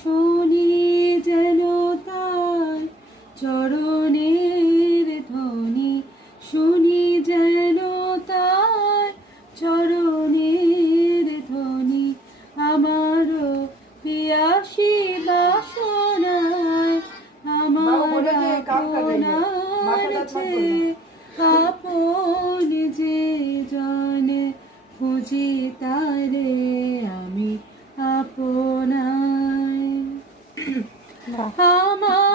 শুনি যেন তার চরণের ধ্বনি, শুনি যেন তার চরণের ধ্বনি। আমারও পিয়াসী বাসনায় আমার আপনার চেয়ে আপন যে জনে খুঁজি তারে আমি আপনায়। আমার